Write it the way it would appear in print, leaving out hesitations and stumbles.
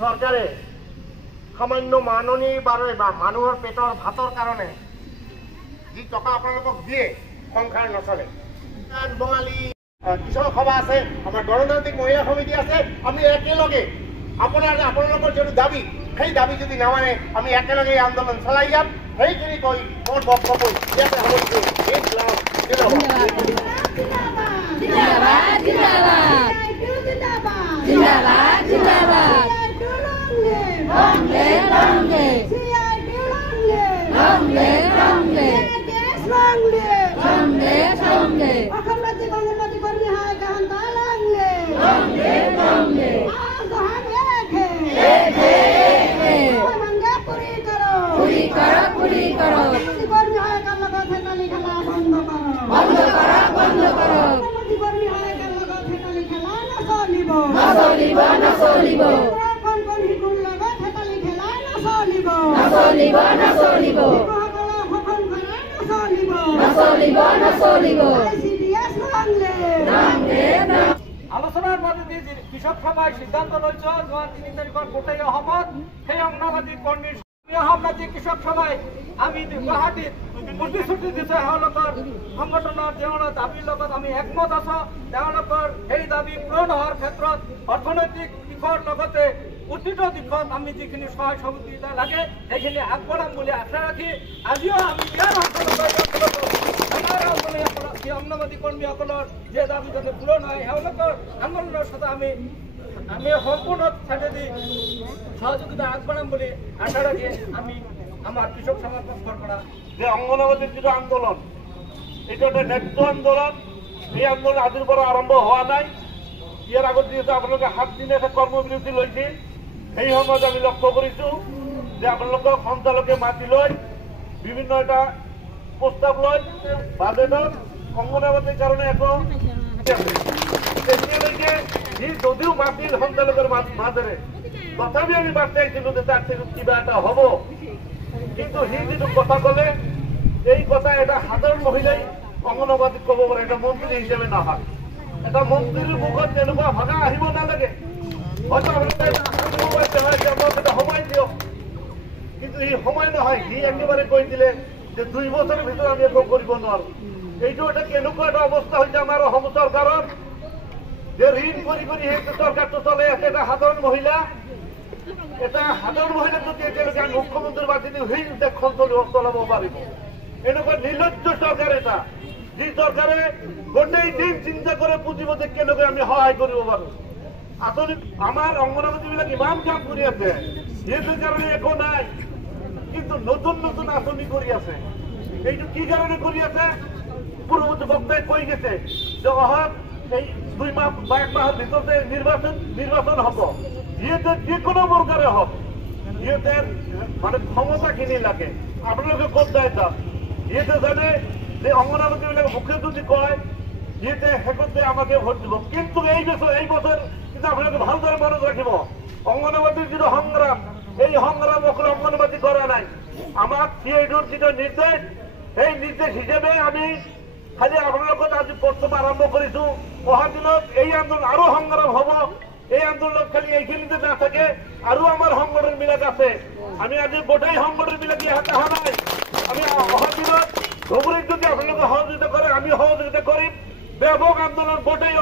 সৰকাৰে সামান্য মাননী বাৰোই বা মানুহৰ পেটৰ ভাতৰ কাৰণে যি টকা আপোনালোকক দিয়ে সংসাৰ নচলে। বঙালী কৃষক সভা আছে, আমাৰ গণতান্ত্ৰিক মহিলা সমিতি আছে, আমি একেলগে আপোনালোকৰ যিটো দাবী সেই দাবী যদি নামানে আমি একেলগে আন্দোলন চলাই যাম। সেইখিনি কৈ মোৰ বক্তব্য ইয়াতে সামৰিছোঁ। আলোচনাৰ মধ্যে কৃষক সভায় সিদ্ধান্ত লৈছে ৩ তাৰিখৰ গোটেই অসমত সেই অংগনবাদী কৰ্মীৰ অসমবাদী কৃষক সভায় আমি গুৱাহাটীত প্ৰতিশ্ৰুতি দিছে তেওঁলোকৰ সংগঠনৰ তেওঁলোকৰ দাবীৰ লগত আমি একমত আছো। তেওঁলোকৰ সেই দাবী পূৰণ হোৱাৰ ক্ষেত্ৰত অৰ্থনৈতিক দিশৰ লগতে উচিত দিশত আমি যিখিনি সহায় সহযোগিতা লাগে সেইখিনি আগবঢ়াম বুলি আশা ৰাখি আজিও আমি ইয়াৰ অংগনবাদী কৰ্মীসকলৰ যে দাবী যাতে পূৰণ হয় তেওঁলোকৰ আন্দোলনৰ সাথে আমি সম্পূৰ্ণ ছাইডেদি সহযোগিতা আগবঢ়াম বুলি আশা ৰাখি আমি আমাৰ কৃষক সমাজ পক্ষৰ পৰা যে অংগনবাদীৰ যিটো আন্দোলন এইটো এটা ন্যায্য আন্দোলন। এই আন্দোলন আজিৰ পৰা আৰম্ভ হোৱা নাই। ইয়াৰ আগত যিহেতু আপোনালোকে 7 দিন এটা কৰ্মবিৰতি লৈছে, সেই সময়ত আমি লক্ষ্য কৰিছোঁ যে আপোনালোকক সঞ্চালকে মাতি লৈ বিভিন্ন এটা প্ৰস্তাৱ লৈ বাজেটত অংগনবাদীৰ কাৰণে একো তেতিয়ালৈকে সি যদিও মাতিল সঞ্চালকৰ মাজেৰে তথাপি আমি বাৰ্তা আহিছিলোঁ যে তাত কিবা এটা হ'ব। কিন্তু সি যিটো কথা ক'লে এই কথা এটা সাধাৰণ মহিলাই অংগনবাদীক ক'ব পাৰে, এটা মন্ত্ৰী হিচাপে নহয়। এটা মন্ত্ৰীৰ মুখত তেনেকুৱা ভাষা আহিব নালাগে। হয়তো সময় দিয়ক, কিন্তু সি সময় নহয়। সি একেবাৰে কৈ দিলে যে 2 বছৰৰ ভিতৰত আমি একো কৰিব নোৱাৰো। এইটো এটা কেনেকুৱা এটা অৱস্থা হৈছে আমাৰ অসম চৰকাৰৰ যে ঋণ কৰি কৰি সেই চৰকাৰটো চলাই আছে। এটা সাধাৰণ মহিলা যদি এতিয়ালৈকে মুখ্যমন্ত্ৰীৰ বাচিনি সেই দেশখন চলাব পাৰিব। এনেকুৱা নিৰ্লজ্জ চৰকাৰ এটা, যি চৰকাৰে গোটেই দিন চিন্তা কৰে পুঁজিপতি কেনেকৈ আমি সহায় কৰিব পাৰো। আঁচনি আমাৰ অংগনবাদীবিলাক ইমান কাম কৰি আছে, সেইটো কাৰণে একো নাই, কিন্তু নতুন নতুন আঁচনি কৰি আছে। এইটো কি কাৰণে কৰি আছে? পূৰ্ববৰ্তী বক্তাই কৈ গৈছে যে অহা এই 2 মাহ বা 1 মাহৰ ভিতৰতে নিৰ্বাচন হ'ব। যিহেতু যিকোনো প্ৰকাৰে হওক যিহেতু মানে ক্ষমতাখিনি লাগে। আপোনালোকে ক'ত যায় তাত যিহেতু জানে যে অংগনবাদীবিলাক মুখে যদি কয় যিহেতু শেষতে আমাকে ভোট দিব। কিন্তু এই বছৰ কিন্তু আপোনালোকে ভালদৰে মনত ৰাখিব, অংগনবাদীৰ যিটো সংগ্ৰাম, এই সংগ্ৰাম অকল অংগনবাদী কৰা নাই। আমাক CIDৰ যিটো নিৰ্দেশ, সেই নিৰ্দেশ হিচাপে আমি খালি আপোনালোকক আজি প্ৰথম আৰম্ভ কৰিছোঁ। অহা দিনত এই আন্দোলন আৰু সংগ্ৰাম হ'ব। এই আন্দোলনত খালি এইখিনিতে নাথাকে, আৰু আমাৰ সংগঠনবিলাক আছে। আমি আজি গোটাই সংগঠন বিলাকে হাতে হারাই আমি অহদিনত খবরের যদি আপনাদের সহযোগিতা করে আমি সহযোগিতা করি ব্যাপক আন্দোলন গোটাই